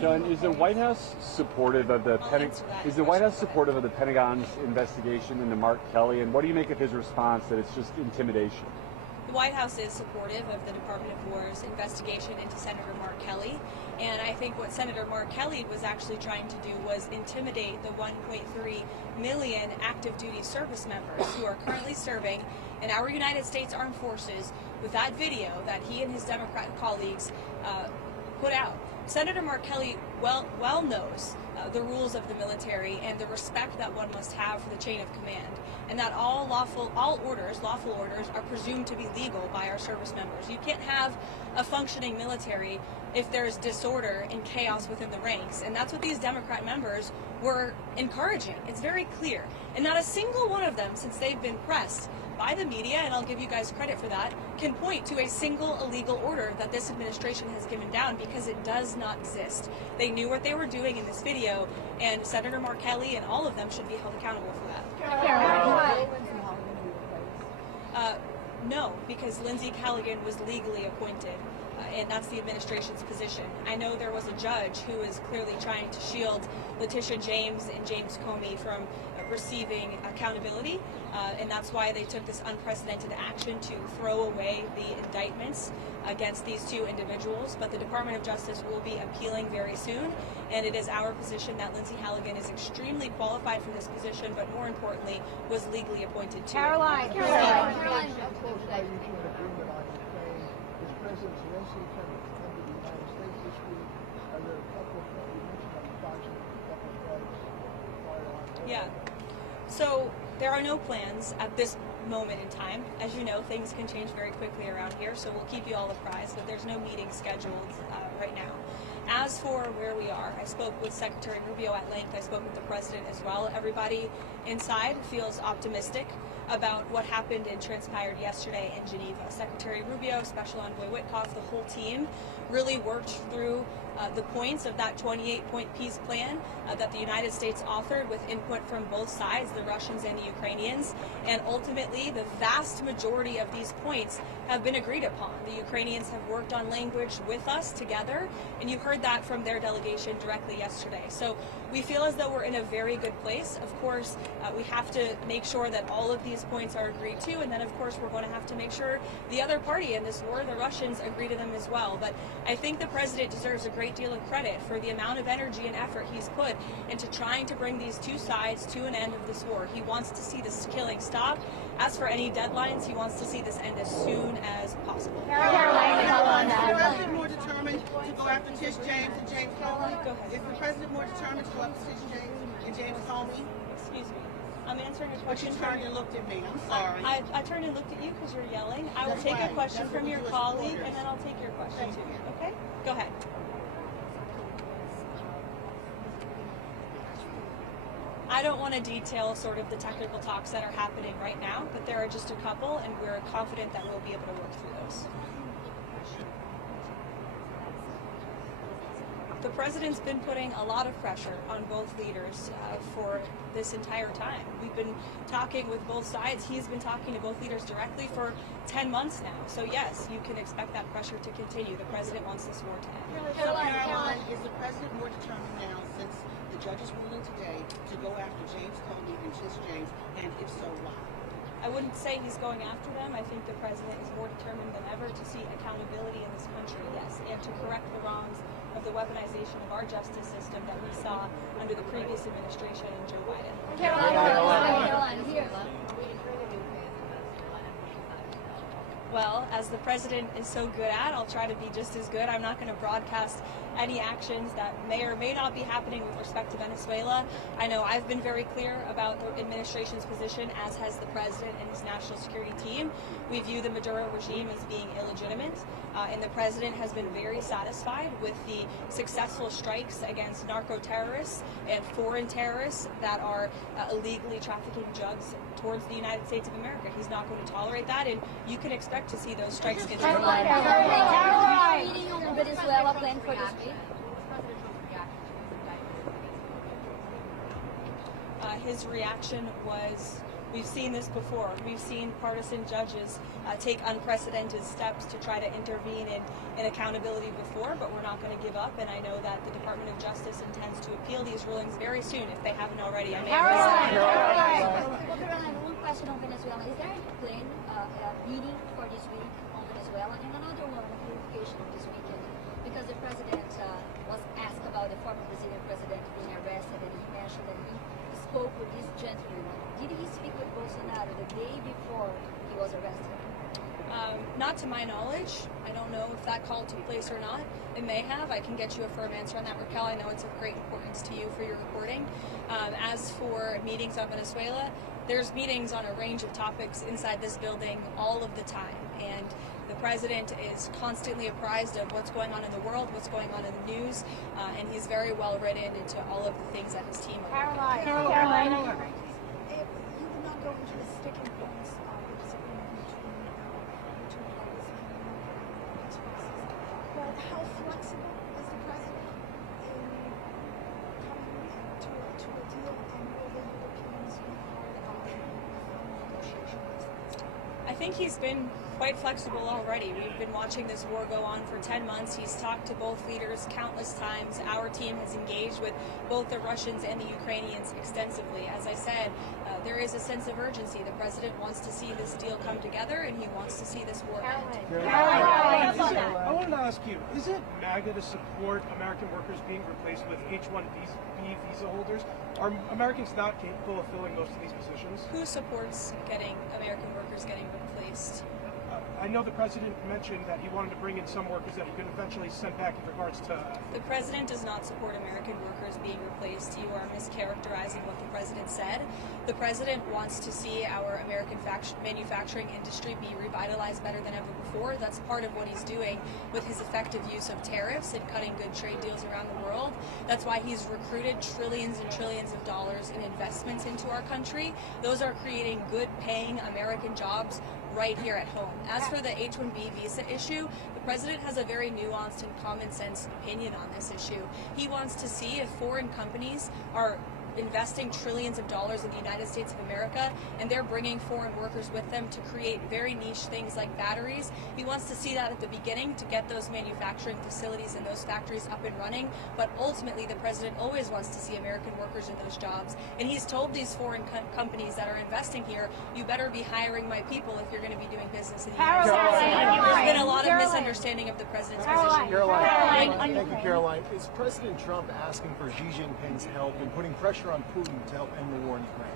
John, is the White House supportive of the Pentagon's investigation into Mark Kelly, and what do you make of his response that it's just intimidation? The White House is supportive of the Department of War's investigation into Senator Mark Kelly, and I think what Senator Mark Kelly was actually trying to do was intimidate the 1.3 million active duty service members who are currently serving in our United States Armed Forces with that video that he and his Democrat colleagues put out. Senator Mark Kelly well knows the rules of the military and the respect that one must have for the chain of command, and that all lawful orders are presumed to be legal by our service members. You can't have a functioning military if there's disorder and chaos within the ranks, and that's what these Democrat members were encouraging. It's very clear, and not a single one of them, since they've been pressed by the media, and I'll give you guys credit for that, can point to a single illegal order that this administration has given down, because it does not exist. They knew what they were doing in this video, and Senator Mark Kelly and all of them should be held accountable for that. No, because Lindsey Callaghan was legally appointed, and that's the administration's position. I know there was a judge who is clearly trying to shield Letitia James and James Comey from receiving accountability, and that's why they took this unprecedented action to throw away the indictments against these two individuals. But the Department of Justice will be appealing very soon, and it is our position that Lindsey Callaghan is extremely qualified for this position, but more importantly, was legally appointed to Karoline. Yeah. So there are no plans at this moment in time. As you know, things can change very quickly around here, so we'll keep you all apprised, but there's no meeting scheduled right now. As for where we are, I spoke with Secretary Rubio at length. I spoke with the President as well. Everybody inside feels optimistic about what happened and transpired yesterday in Geneva. Secretary Rubio, Special Envoy Witkoff, the whole team really worked through the points of that 28-point peace plan that the United States authored with input from both sides, the Russians and the Ukrainians, and ultimately the vast majority of these points have been agreed upon. The Ukrainians have worked on language with us together, and you heard that from their delegation directly yesterday. So we feel as though we're in a very good place. Of course, we have to make sure that all of these points are agreed to, and then of course we're going to have to make sure the other party in this war, the Russians, agree to them as well. But I think the President deserves a great deal of credit for the amount of energy and effort he's put into trying to bring these two sides to an end of this war. He wants to see this killing stop. As for any deadlines, he wants to see this end as soon as possible. Is the President more determined to go after Tish James and James Comey? Go ahead. Is the President more determined to go after Tish James and James Comey? Excuse me. I'm answering a But question. you turned and looked at me. I'm sorry. I turned and looked at you because you're yelling. I will take a question from your colleague, and then I'll take your question too. Okay? Go ahead. I don't want to detail sort of the technical talks that are happening right now, but there are just a couple, and we're confident that we'll be able to work through those. The President's been putting a lot of pressure on both leaders for this entire time. We've been talking with both sides. He's been talking to both leaders directly for 10 months now. So yes, you can expect that pressure to continue. The President wants this war to end. Karoline, is the President more determined now, since the judge's ruling today, to go after James Comey and Tish James, and if so, why? I wouldn't say he's going after them. I think the President is more determined than ever to see accountability in this country, yes, and to correct the wrongs of the weaponization of our justice system that we saw under the previous administration and Joe Biden. Karoline, here. Well, as the President is so good at, I'll try to be just as good. I'm not going to broadcast any actions that may or may not be happening with respect to Venezuela. I know I've been very clear about the administration's position, as has the President and his national security team. We view the Maduro regime as being illegitimate, and the President has been very satisfied with the successful strikes against narco-terrorists and foreign terrorists that are illegally trafficking drugs towards the United States of America. He's not going to tolerate that, and you can expect to see those strikes continue. Karoline, meeting on Venezuela plan for this week. His reaction was We've seen this before. We've seen partisan judges take unprecedented steps to try to intervene in accountability before, but we're not going to give up, and I know that the Department of Justice intends to appeal these rulings very soon if they haven't already. Caroline, one question on Venezuela. Is there any plan meeting for this week on Venezuela? And another one, clarification of this weekend, because the president was asked about the former Brazilian president being arrested, and he mentioned that he spoke with this gentleman. Did he speak with Bolsonaro the day before he was arrested? Not to my knowledge. I don't know if that call took place or not. It may have. I can get you a firm answer on that, Raquel. I know it's of great importance to you for your reporting. As for meetings on Venezuela, there's meetings on a range of topics inside this building all of the time. And the president is constantly apprised of what's going on in the world, what's going on in the news, and he's very well written into all of the things that his team are working on. Caroline. If you will not go into the sticking points of the disagreement between parties and expresses, but how flexible is the president in coming to a deal, and will the Europeans be part of negotiations? I think he's been quite flexible already. We've been watching this war go on for 10 months. He's talked to both leaders countless times. Our team has engaged with both the Russians and the Ukrainians extensively. As I said, there is a sense of urgency. The president wants to see this deal come together, and he wants to see this war end. I wanted to ask you, is it MAGA to support American workers being replaced with H-1B visa holders? Are Americans not capable of filling most of these positions? Who supports getting American workers getting replaced? I know the president mentioned that he wanted to bring in some workers that he could eventually send back in regards to... The president does not support American workers being replaced. You are mischaracterizing what the president said. The president wants to see our American manufacturing industry be revitalized better than ever before. That's part of what he's doing with his effective use of tariffs and cutting good trade deals around the world. That's why he's recruited trillions and trillions of dollars in investments into our country. Those are creating good paying American jobs right here at home. As for the H-1B visa issue, the president has a very nuanced and common sense opinion on this issue. He wants to see if foreign companies are investing trillions of dollars in the United States of America, and they're bringing foreign workers with them to create very niche things like batteries. He wants to see that at the beginning to get those manufacturing facilities and those factories up and running, but ultimately the president always wants to see American workers in those jobs. And he's told these foreign companies that are investing here, you better be hiring my people if you're going to be doing business in the United States. There's been a lot of misunderstanding of the president's position. Caroline, thank you, Caroline. Is President Trump asking for Xi Jinping's help in putting pressure on Putin to help end the war in Ukraine?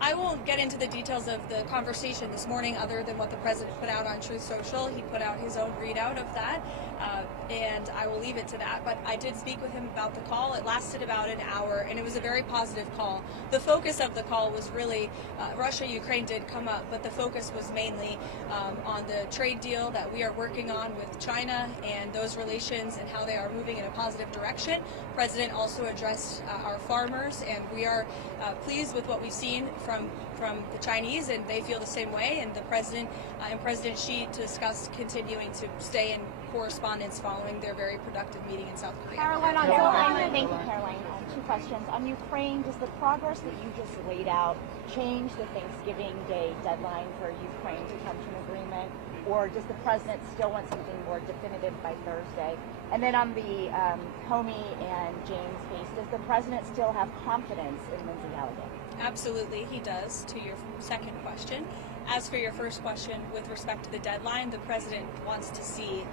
I won't get into the details of the conversation this morning other than what the president put out on Truth Social. He put out his own readout of that, and I will leave it to that. But I did speak with him about the call. It lasted about an hour, and it was a very positive call. The focus of the call was really Russia-Ukraine did come up, but the focus was mainly on the trade deal that we are working on with China and those relations and how they are moving in a positive direction. The president also addressed our farmers, and we are pleased with what we've seen from the Chinese, and they feel the same way. And the president and President Xi discussed continuing to stay in correspondence following their very productive meeting in South Korea. Caroline, thank you, Caroline. Two questions. On Ukraine, does the progress that you just laid out change the Thanksgiving Day deadline for Ukraine to come to an agreement, or does the president still want something more definitive by Thursday? And then on the Comey and James case, does the president still have confidence in Lindsay Halliday? Absolutely, he does, to your second question. As for your first question, with respect to the deadline, the president wants to see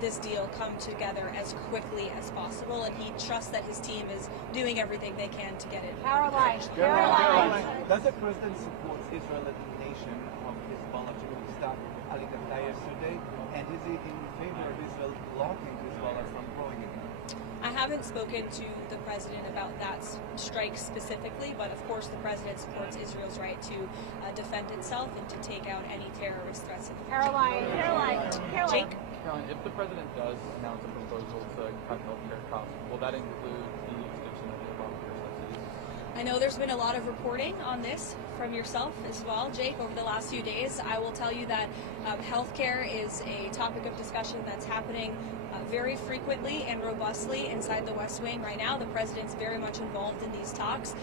this deal come together as quickly as possible, and he trusts that his team is doing everything they can to get it. Caroline. Does the president support Israel as a nation of Hezbollah to start Al-Qaeda yesterday? And is he in favor of Israel blocking Hezbollah from growing again? I haven't spoken to the president about that strike specifically, but of course the president supports Israel's right to defend itself and to take out any terrorist threats. Caroline. Jake? Caroline, if the president does announce a proposal to cut healthcare costs, will that include the extension of the Obamacare subsidies? I know there's been a lot of reporting on this from yourself as well, Jake, over the last few days. I will tell you that healthcare is a topic of discussion that's happening very frequently and robustly inside the West Wing. Right now, the president's very much involved in these talks,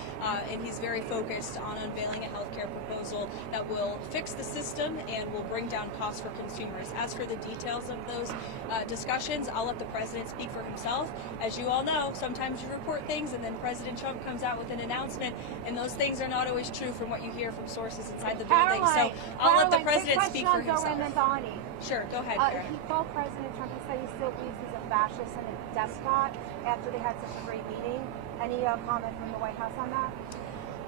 and he's very focused on unveiling a health care proposal that will fix the system and will bring down costs for consumers. As for the details of those discussions, I'll let the president speak for himself. As you all know, sometimes you report things and then President Trump comes out with an announcement, and those things are not always true from what you hear from sources inside the building. So I'll let the president speak for himself. Sure, go ahead, Karen. He called President Trump and said he still believes he's a fascist and a despot after they had such a great meeting. Any comment from the White House on that?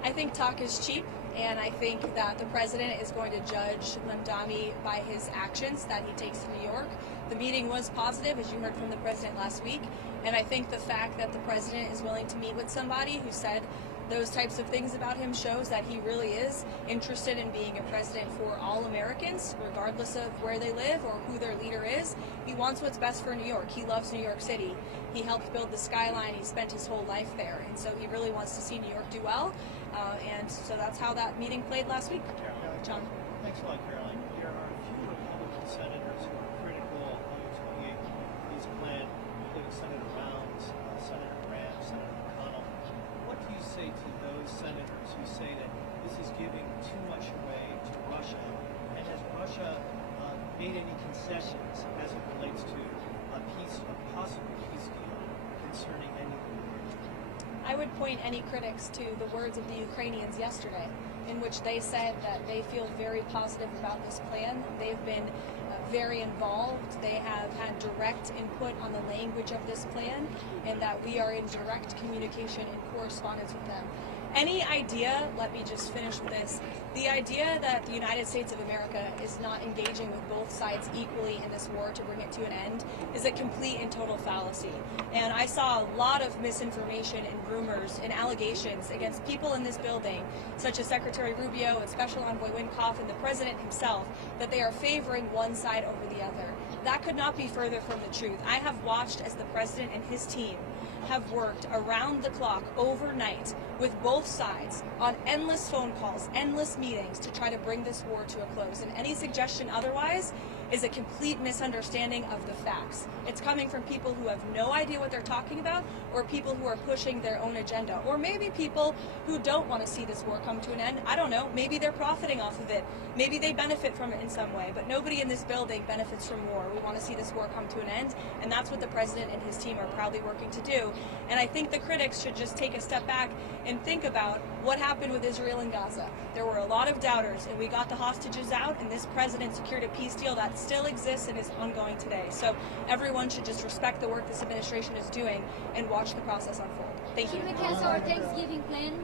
I think talk is cheap, and I think that the president is going to judge Mamdani by his actions that he takes to New York. The meeting was positive, as you heard from the president last week, and I think the fact that the president is willing to meet with somebody who said those types of things about him shows that he really is interested in being a president for all Americans, regardless of where they live or who their leader is. He wants what's best for New York. He loves New York City. He helped build the skyline. He spent his whole life there, and so he really wants to see New York do well. And so that's how that meeting played last week. John. Thanks a lot, Caroline. There are a few Republican senators who are critical of the 28 plan, including Senator Rounds, Senator Graham, Senator McConnell. What do you say to those senators who say that this is giving too much away to Russia? And has Russia made any concessions as it relates to a possible peace deal concerning any? I would point any critics to the words of the Ukrainians yesterday, in which they said that they feel very positive about this plan. They've been very involved. They have had direct input on the language of this plan, and that we are in direct communication and correspondence with them. Any idea, let me just finish with this, the idea that the United States of America is not engaging with both sides equally in this war to bring it to an end is a complete and total fallacy. And I saw a lot of misinformation and rumors and allegations against people in this building, such as Secretary Rubio and Special Envoy Wynkoff and the President himself, that they are favoring one side over the other. That could not be further from the truth. I have watched as the President and his team have worked around the clock overnight with both sides on endless phone calls, endless meetings to try to bring this war to a close. And any suggestion otherwise is a complete misunderstanding of the facts. It's coming from people who have no idea what they're talking about, or people who are pushing their own agenda, or maybe people who don't want to see this war come to an end. I don't know. Maybe they're profiting off of it. Maybe they benefit from it in some way, but nobody in this building benefits from war. We want to see this war come to an end, and that's what the president and his team are proudly working to do. And I think the critics should just take a step back and think about what happened with Israel and Gaza. There were a lot of doubters, and we got the hostages out, and this president secured a peace deal that still exists and is ongoing today. So everyone should just respect the work this administration is doing and watch the process unfold. Thank you. Can we cancel our Thanksgiving plan?